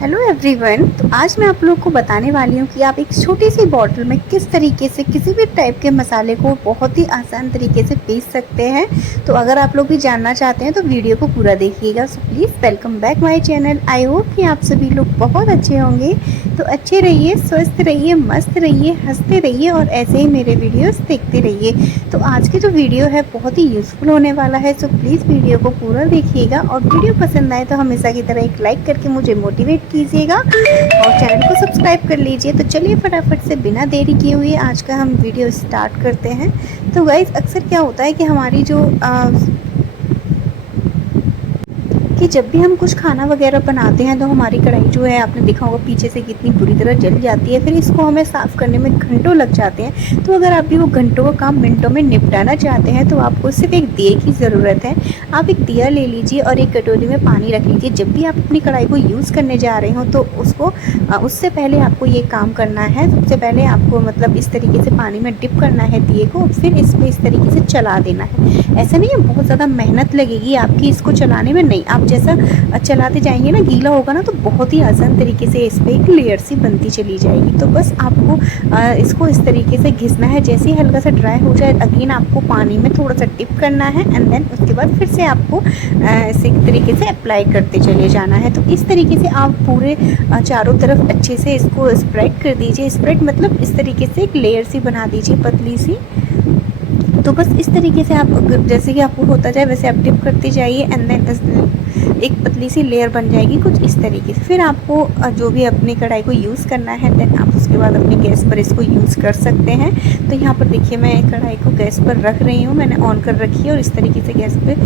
Hello everyone. तो आज मैं आप लोग को बताने वाली हूँ कि आप एक छोटी सी बॉटल में किस तरीके से किसी भी टाइप के मसाले को बहुत ही आसान तरीके से पीस सकते हैं। तो अगर आप लोग भी जानना चाहते हैं तो वीडियो को पूरा देखिएगा। So please welcome back my channel. I hope कि आप सभी लोग बहुत अच्छे होंगे। तो अच्छे रहिए, स्वस्थ रहिए, मस्त रहिए, हंसते रहिए और ऐसे ही मेरे वीडियोज़ देखते रहिए। तो आज की जो वीडियो है बहुत ही यूज़फुल होने वाला है। सो प्लीज़ वीडियो को पूरा देखिएगा और वीडियो पसंद आए तो हमेशा की तरह एक लाइक करके मुझे मोटिवेट कीजिएगा और चैनल को सब्सक्राइब कर लीजिए। तो चलिए फटाफट से बिना देरी किए हुए आज का हम वीडियो स्टार्ट करते हैं। तो गाइस अक्सर क्या होता है कि हमारी जो कि जब भी हम कुछ खाना वगैरह बनाते हैं तो हमारी कढ़ाई जो है आपने देखा होगा पीछे से कितनी बुरी तरह जल जाती है। फिर इसको हमें साफ़ करने में घंटों लग जाते हैं। तो अगर आप भी वो घंटों का काम मिनटों में निपटाना चाहते हैं तो आपको सिर्फ एक दिए की ज़रूरत है। आप एक दिया ले लीजिए और एक कटोरी में पानी रख लीजिए। जब भी आप अपनी कढ़ाई को यूज़ करने जा रहे हो तो उससे पहले आपको ये काम करना है। सबसे पहले आपको मतलब इस तरीके से पानी में डिप करना है दिए को, फिर इसको इस तरीके से चला देना है। ऐसा नहीं है बहुत ज़्यादा मेहनत लगेगी आपकी इसको चलाने में, नहीं। आप जैसा चलाते जाएंगे ना, गीला होगा ना तो बहुत ही आसान तरीके से इस पर एक लेयर सी बनती चली जाएगी। तो बस आपको इसको इस तरीके से घिसना है। जैसे ही हल्का सा ड्राई हो जाए अगेन आपको पानी में थोड़ा सा डिप करना है एंड देन उसके बाद फिर से आपको इसी तरीके से अप्लाई करते चले जाना है। तो इस तरीके से आप पूरे चारों तरफ अच्छे से इसको स्प्रेड कर दीजिए। स्प्रेड मतलब इस तरीके से एक लेयर सी बना दीजिए पतली सी। तो बस इस तरीके से आप जैसे कि आपको होता जाए वैसे आप डिप करते जाइए एंड देन एक पतली सी लेयर बन जाएगी कुछ इस तरीके से। फिर आपको जो भी अपनी कढ़ाई को यूज़ करना है देन आप उसके बाद अपने गैस पर इसको यूज़ कर सकते हैं। तो यहाँ पर देखिए मैं कढ़ाई को गैस पर रख रही हूँ, मैंने ऑन कर रखी है और इस तरीके से गैस पे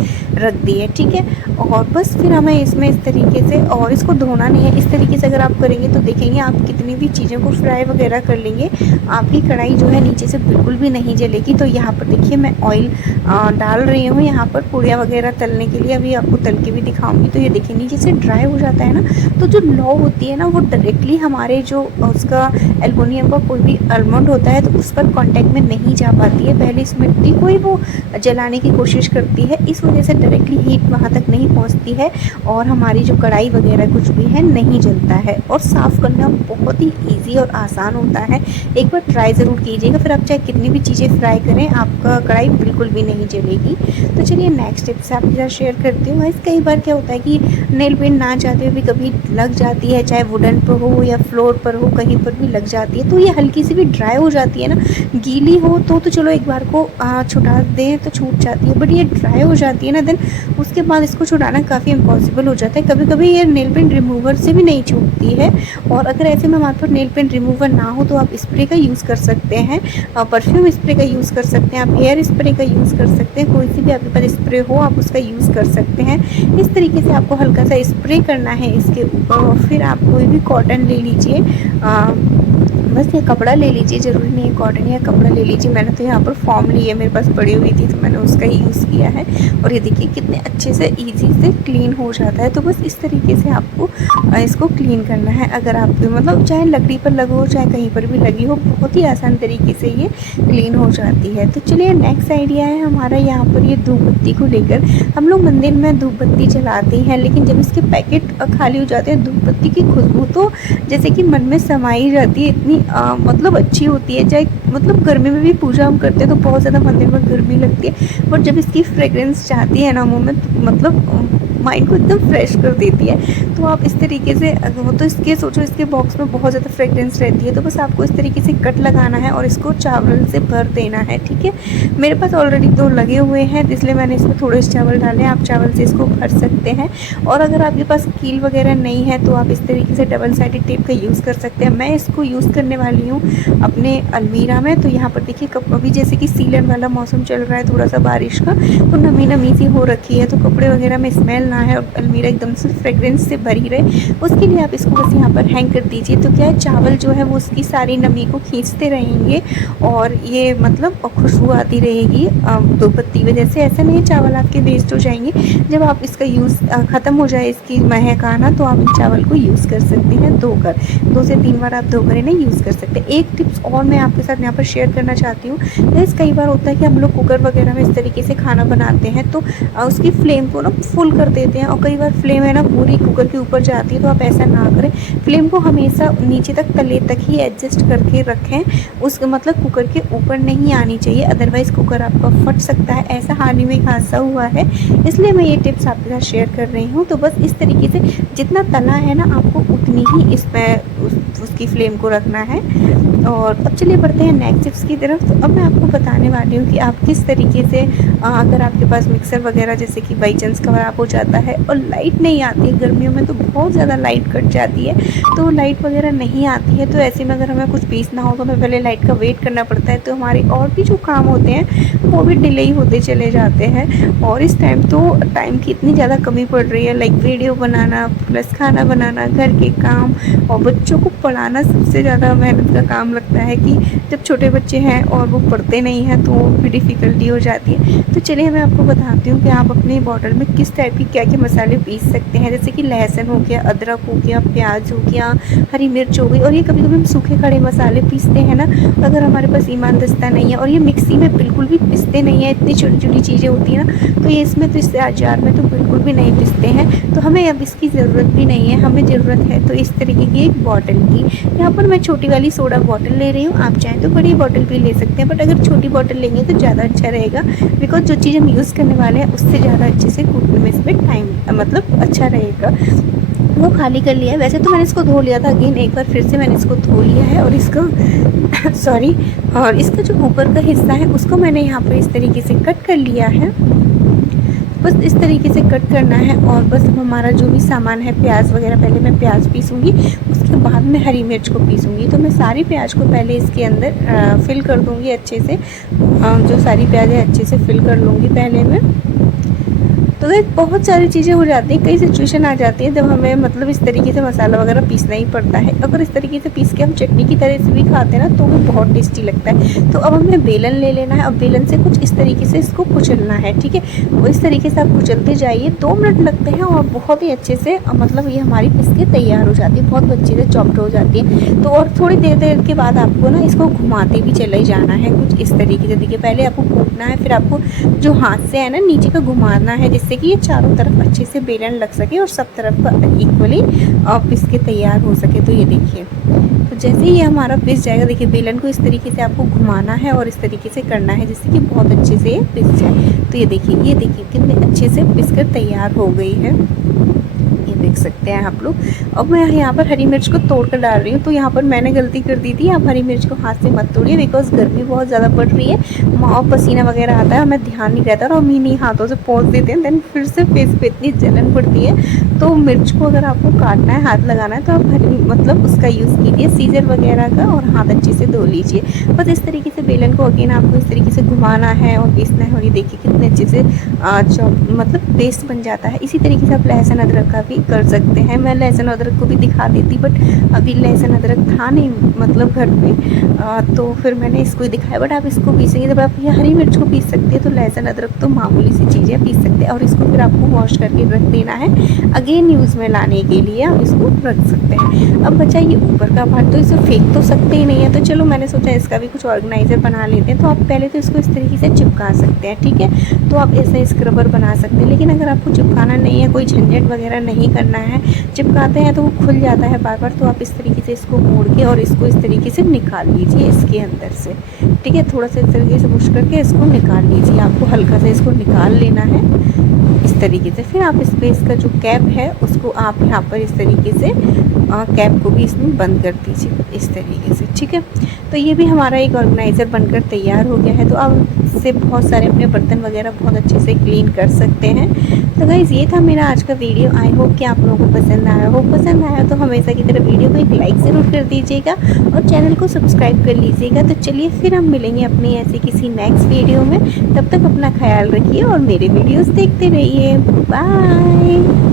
रख दी है, ठीक है। और बस फिर हमें इसमें इस तरीके से, और इसको धोना नहीं है। इस तरीके से अगर आप करेंगे तो देखेंगे आप कितनी भी चीज़ों को फ्राई वगैरह कर लेंगे आपकी कढ़ाई जो है नीचे से बिल्कुल भी नहीं जलेगी। तो यहाँ पर देखिए मैं ऑयल डाल रही हूँ यहाँ पर पूड़ियाँ वगैरह तलने के लिए। अभी आपको तल के भी दिखाऊंगी। तो ये देखिए नीचे से ड्राई हो जाता है ना, तो जो लौ होती है ना वो डायरेक्टली हमारे जो उसका एल्युमिनियम का कोई भी आलमंड होता है तो उस पर कांटेक्ट में नहीं जा पाती है। पहले इस मिट्टी को ही वो जलाने की कोशिश करती है, इस वजह से डायरेक्टली हीट वहाँ तक नहीं पहुँचती है और हमारी जो कढ़ाई वगैरह कुछ भी है नहीं जलता है। और साफ़ करना बहुत ही ईजी और आसान होता है। एक बार ट्राई ज़रूर कीजिएगा। फिर आप चाहे कितनी भी चीज़ें फ्राई करें आपका कढ़ाई बिल्कुल भी नहीं जलेगी। तो चलिए नेक्स्ट टिप से आपके साथ शेयर करती हूँ। कई बार क्या होता है कि नेल पेंट ना चाहते हुए भी कभी लग जाती है, चाहे वुडन पर हो या फ्लोर पर हो, कहीं पर भी लग जाती है। तो ये हल्की सी भी ड्राई हो जाती है ना, गीली हो तो चलो एक बार को छुटा दें तो छूट जाती है, बट ये ड्राई हो जाती है ना देन उसके बाद इसको छुड़ाना काफ़ी इम्पॉसिबल हो जाता है। कभी कभी ये नेल पेंट रिमूवर से भी नहीं छूटती है। और अगर ऐसे में हमारे पास नेल पेंट रिमूवर ना हो तो आप स्प्रे का यूज़ कर सकते हैं, परफ्यूम स्प्रे का यूज़ कर सकते हैं, आप हेयर स्प्रे का यूज़ कर सकते हैं। कोई सी भी आपके पास स्प्रे हो आप उसका यूज़ कर सकते हैं। इस तरीके से आपको हल्का सा स्प्रे करना है इसके ऊपर और फिर आप कोई भी कॉटन ले लीजिए, बस ये कपड़ा ले लीजिए, ज़रूरी नहीं है कॉटन या कपड़ा ले लीजिए। मैंने तो यहाँ पर फॉर्म ली है, मेरे पास पड़ी हुई थी तो मैंने उसका ही यूज़ किया है। और ये देखिए कितने अच्छे से इजी से क्लीन हो जाता है। तो बस इस तरीके से आपको इसको क्लीन करना है। अगर आप मतलब चाहे लकड़ी पर लगी हो चाहे कहीं पर भी लगी हो, बहुत ही आसान तरीके से ये क्लीन हो जाती है। तो चलिए नेक्स्ट आइडिया है हमारा यहाँ पर ये धूप बत्ती को लेकर। हम लोग मंदिर में धूप बत्ती जलाते हैं लेकिन जब इसके पैकेट खाली हो जाते हैं धूप बत्ती की खुशबू तो जैसे कि मन में समाई जाती है, इतनी मतलब अच्छी होती है। चाहे मतलब गर्मी में भी पूजा हम करते हैं तो बहुत ज़्यादा मंदिर में गर्मी लगती है, बट जब इसकी फ्रेग्रेंस जाती है ना मुँह में तो मतलब माइंड को एकदम फ्रेश कर देती है। तो आप इस तरीके से तो इसके सोचो इसके बॉक्स में बहुत ज़्यादा फ्रेग्रेंस रहती है। तो बस आपको इस तरीके से कट लगाना है और इसको चावल से भर देना है, ठीक है। मेरे पास ऑलरेडी 2 लगे हुए हैं इसलिए मैंने इसमें थोड़े से चावल डाले। आप चावल से इसको भर सकते हैं। और अगर आपके पास कील वगैरह नहीं है तो आप इस तरीके से डबल साइडेड टेप का यूज़ कर सकते हैं। मैं इसको यूज़ करने वाली हूँ अपने अलमीरा में। तो यहाँ पर देखिए अभी जैसे कि सीलन वाला मौसम चल रहा है थोड़ा सा बारिश का, तो नमी नमी सी हो रखी है तो कपड़े वगैरह में स्मेल ना है और अलमीरा एकदम से फ्रेग्रेंस से भरी रहे, उसके लिए आप इसको बस यहाँ पर हैंग कर दीजिए। तो क्या है चावल जो है वो उसकी सारी नमी को खींचते रहेंगे और ये मतलब खुशबू आती रहेगी धूप बत्ती वजह से। ऐसा नहीं है चावल आपके वेस्ट हो जाएंगे। जब आप इसका यूज़ ख़त्म हो जाए इसकी महक आना तो आप इन चावल को यूज़ कर सकते हैं धोकर। 2 से 3 बार आप धोकर इन्हें यूज़ कर सकते हैं। एक टिप्स और मैं आपके साथ यहाँ पर शेयर करना चाहती हूँ। जैसे कई बार होता है कि हम लोग कुकर वगैरह में इस तरीके से खाना बनाते हैं तो उसकी फ्लेम को ना फुल कर देते हैं और कई बार फ्लेम है ना पूरी कुकर के ऊपर जाती है, तो आप ऐसा ना करें। फ्लेम को हमेशा नीचे तक तले तक ही एडजस्ट करके रखें, उस मतलब कुकर के ऊपर नहीं आनी चाहिए, अदरवाइज़ कुकर आपका फट सकता है। ऐसा हाल ही में एक हादसा हुआ है, इसलिए मैं ये टिप्स आपके साथ शेयर कर रही हूँ। तो बस इस तरीके से जितना तला है ना आपको उतनी ही इसमें उसकी फ्लेम को रखना है। और अब चलिए बढ़ते हैं नेक्स्ट टिप्स की तरफ। तो अब मैं आपको बताने वाली हूँ कि आप किस तरीके से अगर आपके पास मिक्सर वगैरह जैसे कि बाई चांस ख़राब हो जाता है और लाइट नहीं आती है, गर्मियों में तो बहुत ज़्यादा लाइट कट जाती है, तो लाइट वगैरह नहीं आती है, तो ऐसे में अगर हमें कुछ पीसना हो तो हमें पहले लाइट का वेट करना पड़ता है, तो हमारे और भी जो काम होते हैं वो भी डिले होते चले जाते हैं। और इस टाइम तो टाइम की इतनी ज़्यादा कमी पड़ रही है, लाइक वीडियो बनाना प्लस खाना बनाना, घर के काम और बच्चों को पढ़ाना सबसे ज़्यादा मेहनत का काम लगता है कि जब छोटे बच्चे हैं और वो पढ़ते नहीं हैं तो भी डिफ़िकल्टी हो जाती है। तो चलिए मैं आपको बताती हूँ कि आप अपने बॉटल में किस टाइप की क्या क्या मसाले पीस सकते हैं, जैसे कि लहसुन हो गया, अदरक हो गया, प्याज हो गया, हरी मिर्च हो गई। और ये कभी कभी हम सूखे खड़े मसाले पीसते हैं ना, अगर हमारे पास ईमान दस्ता नहीं है और ये मिक्सी में बिल्कुल भी पिसते नहीं है, इतनी छोटी छोटी चीज़ें होती हैं ना, तो ये इसमें तो इस जार में तो बिल्कुल भी नहीं पिसते हैं, तो हमें अब इसकी ज़रूरत भी नहीं है। हमें ज़रूरत है तो इस तरीके की एक बॉटल की। यहाँ पर मैं छोटी वाली सोडा बॉटल ले रही हूँ, आप चाहें तो बड़ी बॉटल भी ले सकते हैं, बट अगर छोटी बॉटल लेंगे तो ज़्यादा अच्छा रहेगा, बिकॉज जो चीज़ हम यूज़ करने वाले हैं उससे ज़्यादा अच्छे से कूटने में इसमें टाइम मतलब अच्छा रहेगा। वो खाली कर लिया है, वैसे तो मैंने इसको धो लिया था, अगेन एक बार फिर से मैंने इसको धो लिया है और इसका सॉरी, और इसका जो ऊपर का हिस्सा है उसको मैंने यहाँ पर इस तरीके से कट कर लिया है। बस इस तरीके से कट करना है और बस हमारा जो भी सामान है, प्याज वगैरह, पहले मैं प्याज पीसूँगी, उसके बाद मैं हरी मिर्च को पीसूँगी। तो मैं सारी प्याज को पहले इसके अंदर फिल कर दूँगी अच्छे से, जो सारी प्याज है अच्छे से फिल कर लूँगी पहले मैं। तो बहुत सारी चीज़ें हो जाती हैं, कई सिचुएशन आ जाती है जब हमें मतलब इस तरीके से मसाला वगैरह पीसना ही पड़ता है। अगर इस तरीके से पीस के हम चटनी की तरह से भी खाते हैं ना तो भी बहुत टेस्टी लगता है। तो अब हमें बेलन ले लेना है और बेलन से कुछ इस तरीके से इसको कुचलना है, ठीक है। वो इस तरीके से आप कुचलते जाइए, 2 मिनट लगते हैं और बहुत ही अच्छे से मतलब ये हमारी पिस के तैयार हो जाती है, बहुत अच्छे से चॉप्ड हो जाती है। तो और थोड़ी देर के बाद आपको ना इसको घुमाते भी चले जाना है कुछ इस तरीके से। देखिए पहले आपको कूटना है, फिर आपको जो हाथ से है ना नीचे का घुमाना है, जिससे कि ये चारों तरफ अच्छे से बेलन लग सके और सब तरफ का इक्वली पिस के तैयार हो सके। तो ये देखिए, तो जैसे ही ये हमारा पिस जाएगा, देखिए बेलन को इस तरीके से आपको घुमाना है और इस तरीके से करना है जिससे कि बहुत अच्छे से ये पिस जाए। तो ये देखिए कितने अच्छे से पिस कर तैयार हो गई है, ये देख सकते हैं आप लोग। अब मैं यहाँ पर हरी मिर्च को तोड़ कर डाल रही हूँ। तो यहाँ पर मैंने गलती कर दी थी, आप हरी मिर्च को हाथ से मत तोड़िए, बिकॉज गर्मी बहुत ज़्यादा बढ़ रही है, और पसीना वगैरह आता है, हमें ध्यान नहीं रहता और हम इन्हीं हाथों से पोंछ देते हैं, देन फिर से फेस पे इतनी जलन पड़ती है। तो मिर्च को अगर आपको काटना है, हाथ लगाना है, तो आप हरी मतलब उसका यूज़ कीजिए, सीजर वगैरह का, और हाथ अच्छे से धो लीजिए। बस इस तरीके से बेलन को अगेन आपको इस तरीके से घुमाना है और पीसना है। और ये देखिए कितने अच्छे से मतलब पेस्ट बन जाता है। इसी तरीके से आप लहसुन अदरक का भी कर सकते हैं। मैं लहसुन अदरक को भी दिखा देती, बट अभी लहसुन अदरक था नहीं मतलब घर पे, तो फिर मैंने इसको ही दिखाया। बट आप इसको पीसेंगे जब आप ये हरी मिर्च को पीस सकते हैं, तो लहसुन अदरक तो मामूली सी चीज़ें पीस सकते हैं। और इसको फिर आपको वॉश करके रख देना है, अगेन यूज़ में लाने के लिए आप इसको रख सकते हैं। अब बचा ये ऊपर का पार्ट, तो इसे फेंक तो सकते ही नहीं है, तो चलो मैंने सोचा इसका भी कुछ ऑर्गेनाइज़र बना लेते हैं। तो आप पहले तो इसको इस तरीके से चिपका सकते हैं, ठीक है। तो आप ऐसे स्क्रबर बना सकते हैं, लेकिन अगर आपको चिपकाना नहीं है, कोई झंझट वगैरह नहीं करना है, चिपकाते हैं तो वो खुल जाता है बार बार, तो आप इस तरीके से इसको मोड़ के और इसको इस तरीके से निकाल लीजिए इसके अंदर से, ठीक है। थोड़ा सा इस तरीके से पुश करके इसको निकाल लीजिए, आपको हल्का सा इसको निकाल लेना है इस तरीके से। फिर आप इस पे इसका जो कैप है उसको आप यहाँ पर इस तरीके से कैप को भी इसमें बंद कर दीजिए इस तरीके से, ठीक है। तो ये भी हमारा एक ऑर्गेनाइज़र बनकर तैयार हो गया है। तो आप इससे बहुत सारे अपने बर्तन वगैरह बहुत अच्छे से क्लीन कर सकते हैं। तो गाइज़ ये था मेरा आज का वीडियो, आई होप कि आप लोगों को पसंद आया हो। पसंद आया तो हमेशा की तरह वीडियो को एक लाइक ज़रूर कर दीजिएगा और चैनल को सब्सक्राइब कर लीजिएगा। तो चलिए फिर हम मिलेंगे अपनी ऐसे किसी नेक्स्ट वीडियो में, तब तक अपना ख्याल रखिए और मेरे वीडियोज़ देखते रहिए। बाय।